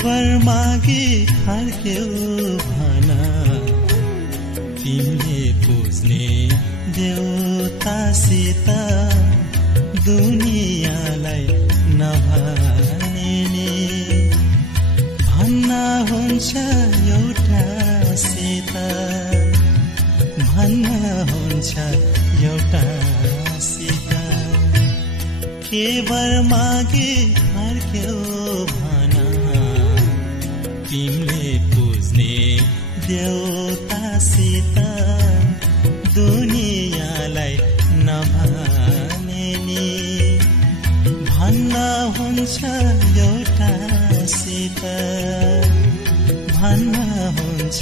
वर मागी फर्क्यौ भन तिमीले पुज्ने देवतासित दुनियाँलाई नभने नि भन्न हुन्छ एउटासित भन्न हुन्छ एउटासित के वर मागी फर्क्यौ भन तिमीले पुज्ने देवतासित दुनियाँलाई नभने नि भन्न हुन्छ एउटासित भन्न हुन्छ